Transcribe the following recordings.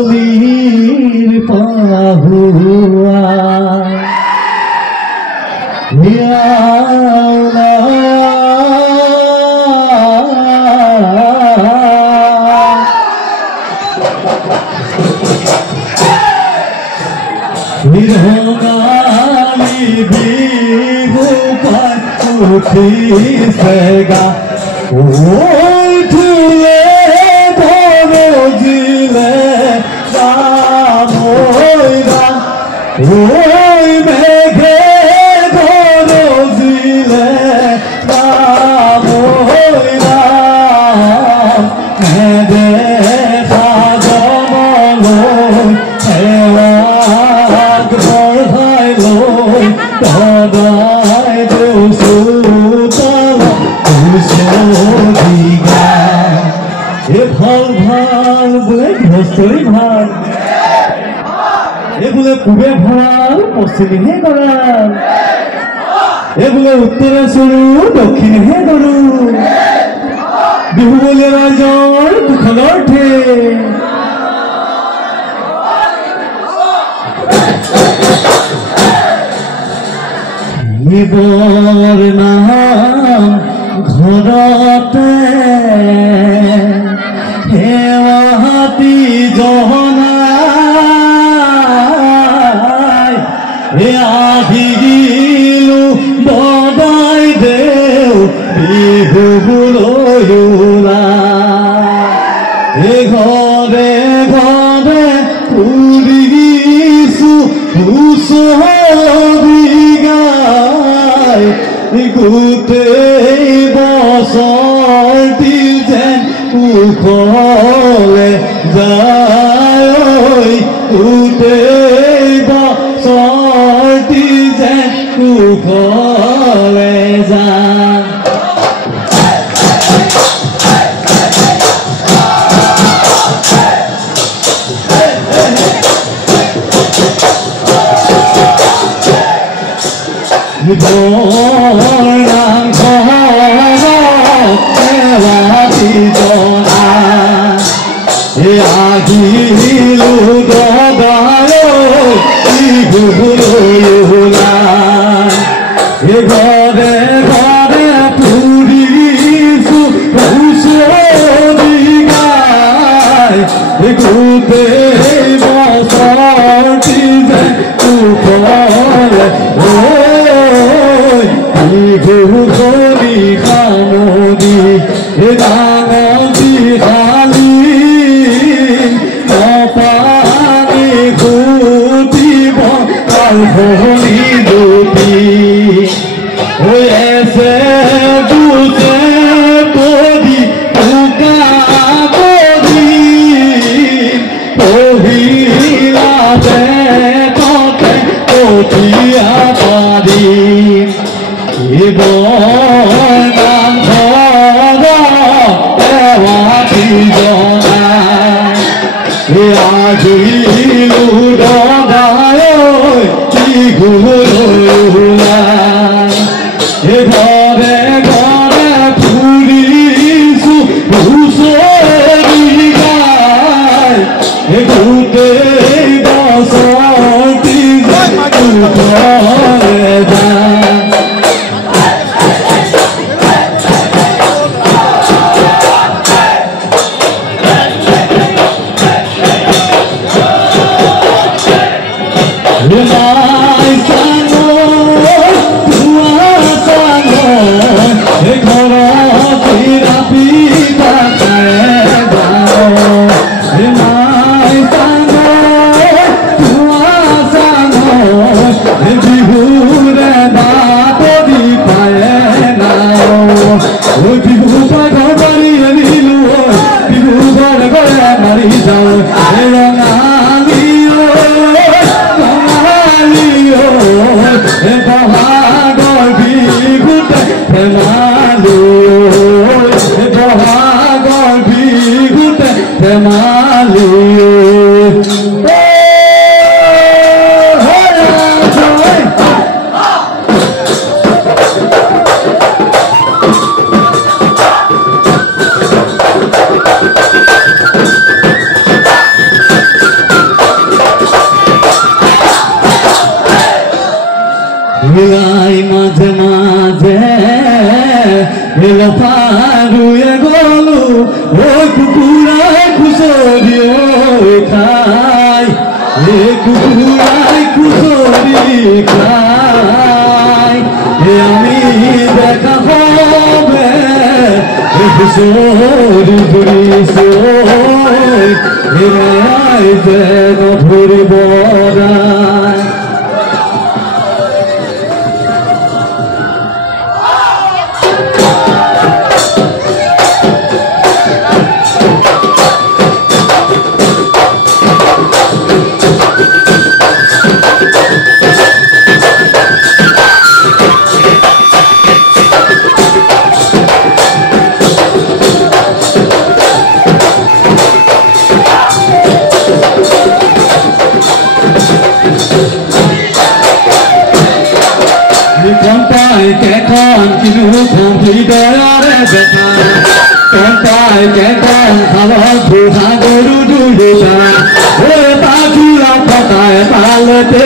কাজলির পাহুয়া বিরহগালি বিহু পাচ্ছি সেগা ওই ঠুলে জিলে রামইরা ওই মেঘে ধরো জিলে রামইরা মেঘে সাজমল হেওয়াক বড়াইল দাদায় দেউসুতলা দিগা এ ভাল ভাল বলে গৃহস্থই ভাল এ বলে পূবে ভাল পশ্চিমেহে গড়াল এ বলে উত্তরে সরু দক্ষিণেহে গরু বিহু বলে ৰাজৰ কুশলৰ ঠে নিবৰ নাম ঘৰতে হেৱাতি জহনাই আহিলো বদাই দেও বিহুলৈ ওলাই ঘৰে ঘৰে ফুৰিছো হুঁচৰি গাই গোটেই বছৰটি যেন কুশলে যায় গোটেই বছৰটি যেন কুশলে যায় নাম ঘৰতি জনা আহিলো দদায় বিহুলৈ ওলাই ঘৰে ঘৰে ফুৰিছো হুঁচৰি গাই গোটেই বছৰটি যে কুশলে বিহুজনি সামৰি ডাঙি শালি পানী ঘুটিব কালভনি দুটি হৈ আছে দুজে পৰি বোকা পৰি পহিলা বেততে কঠীয়া পাৰিম নাম ঘৰতি জনা আহিলো দদায় বিহুলৈ ওলাই ঘৰে ঘৰে ফুৰিছো হুঁচৰি গাই গোটেই বছৰটি কুশলে যায় পাৰুৱে গলো ঐ কুকুৰাই খুচৰি ঐ খাই কুকুৰাই খুচৰি খাই আমি দেখা হবে খুচৰি ঘূৰিছো যেন ধৰিব নাই হৃদয়ৰে বেটা তন্তাই কেতন খালত বুঢ়া গৰু দুটা ঐ পাখুৰা পতাই পালতে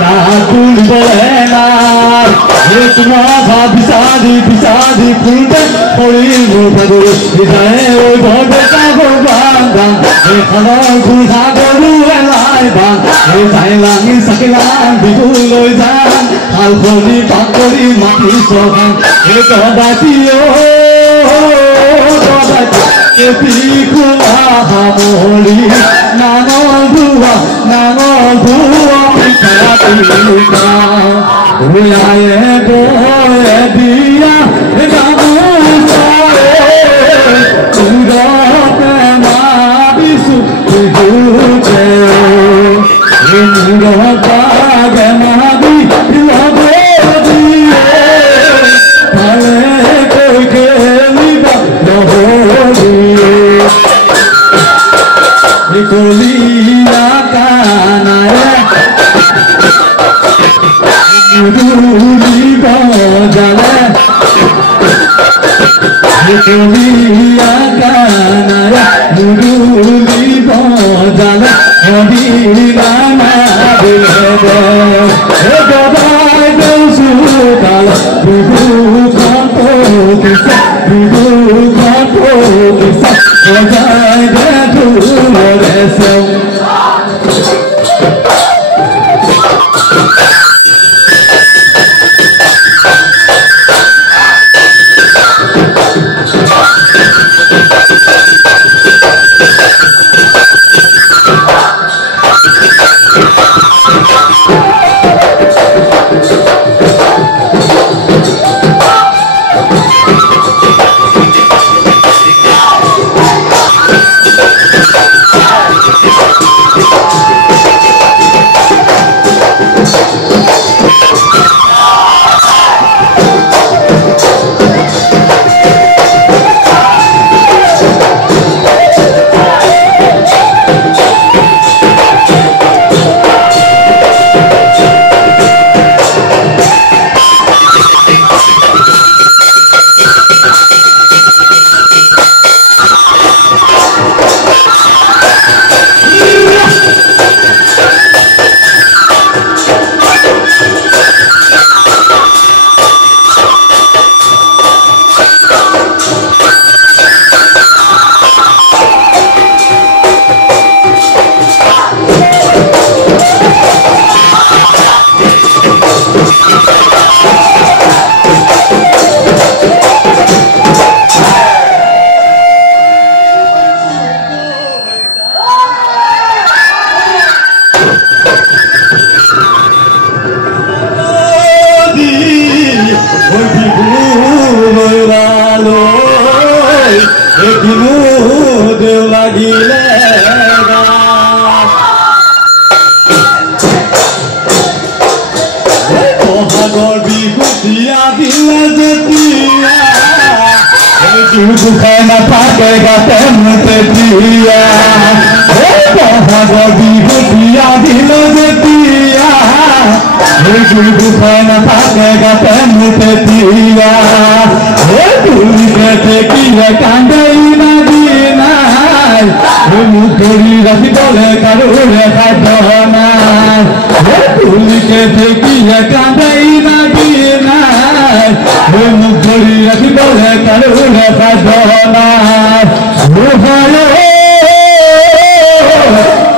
তাত তুলিবলে নাই তোমাৰ বিচাৰি বিচাৰি ফুলতে পৰিল মোৰ ভাগৰি বিধাই ঐ বৰবেটা ভগৱান গান এইখনৰ বুঢ়া গৰু এলাই বান এই যাই লাঙি চাকিলাং বিহুলৈ যাম শালখনি পাত কৰি মাটি চহান এই দবাতি পিখোলা সামৰি নাঙল ধোৱা উয়ায়ে বয়ে দিয়া গামোচাৰে মূৰতে মাৰিছো বিহুতে মূৰত বাগে মাৰি লগে দিয়ে ভালে কৈ খেলিবা নহৰিয়ে কলিয়া কানাৰে মুৰুলি বজালে কলিয়া কানাৰে মুৰুলি বজালে হৰিনামা দিলে গদাই গৈছো কাল বিহুখন পকিছে বিহুখন পকিছে বজাই দে ঢোলৰে চেও মুখ ধরি রাখি বলে কারো রেখা জনায়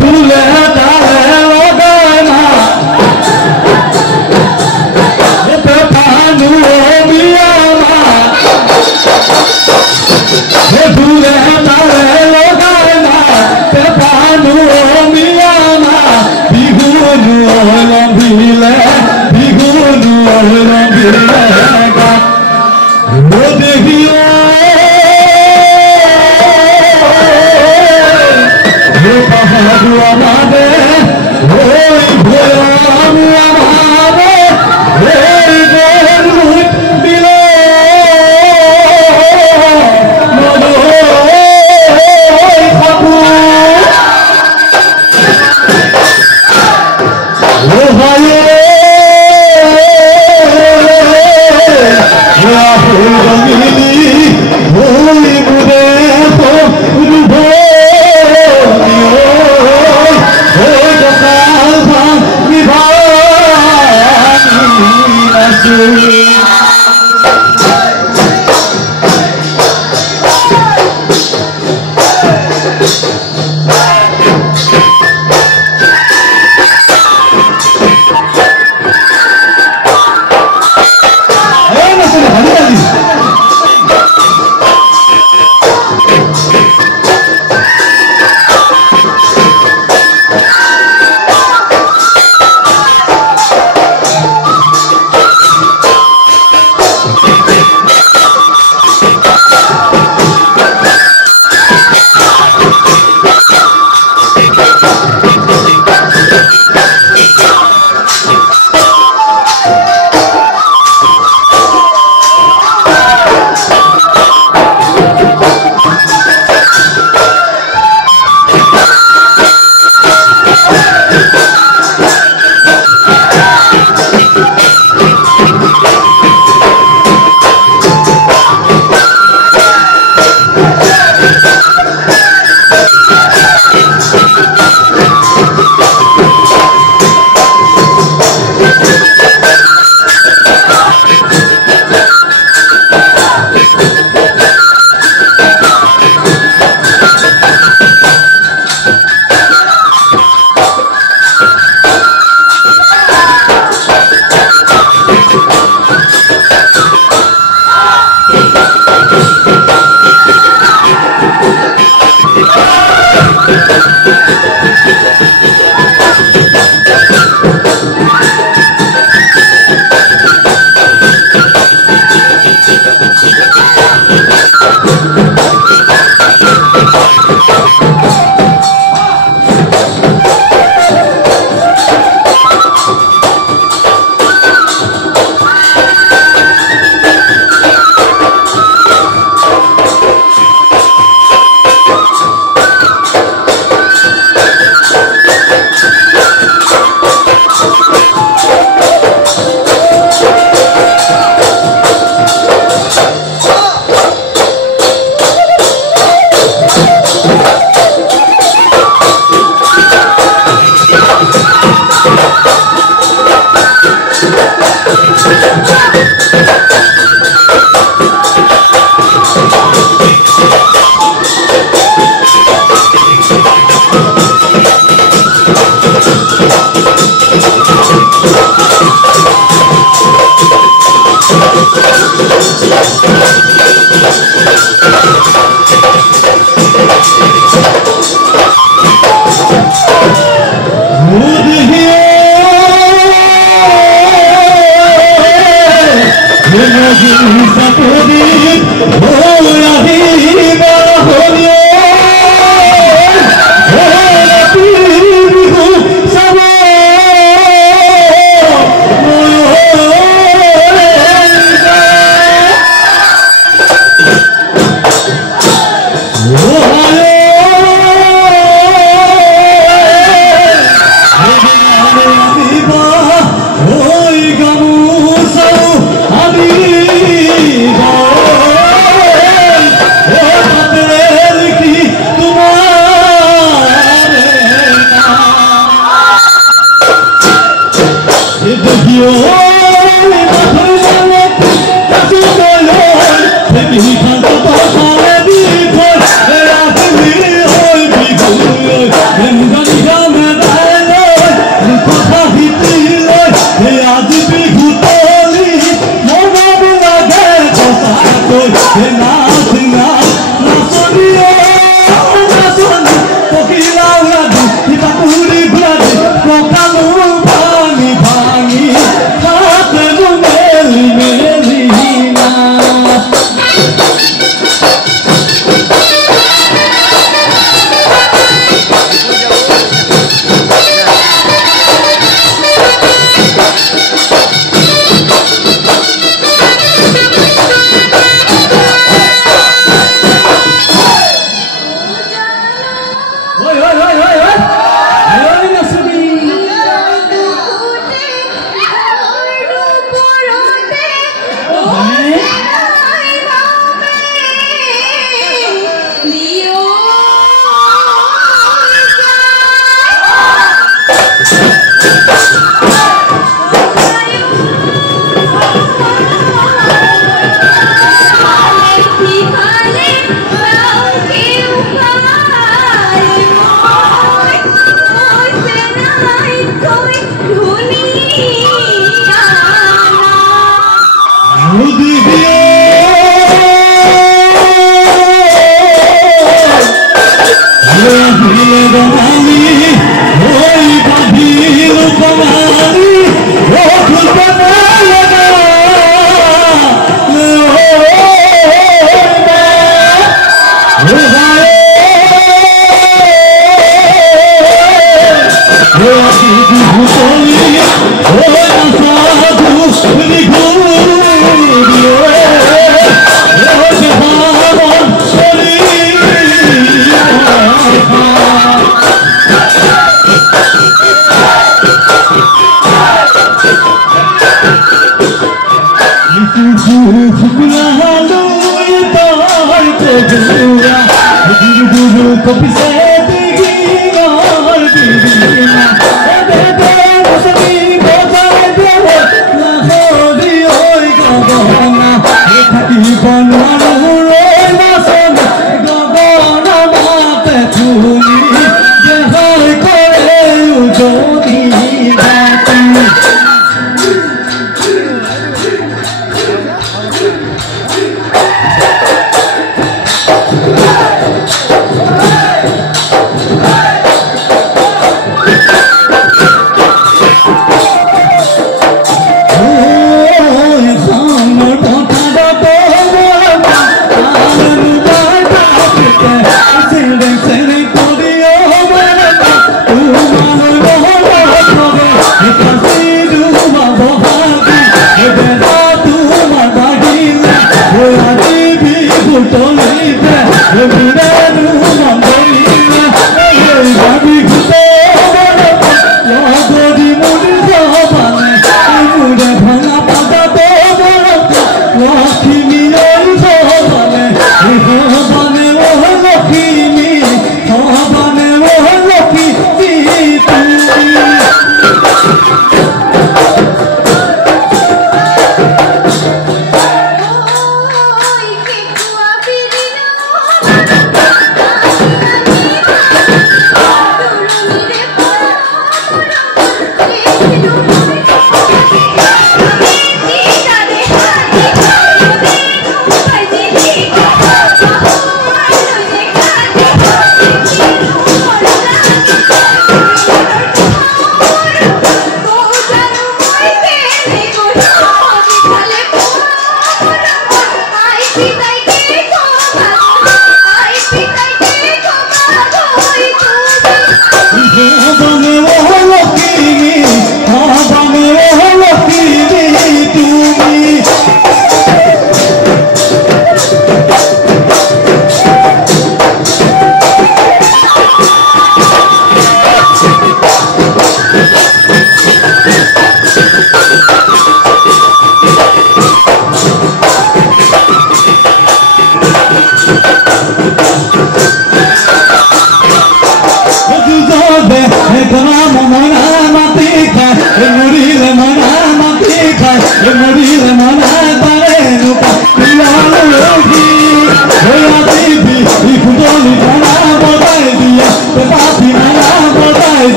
তুলে তালে লগায় না পানু মিয়া তুলে তালে লগায় না পানু মিয়া বিহুনু লম্বিলে বিহুনু লম্বিলে দেখিও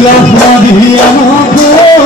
গোলাপ নদী আমাকে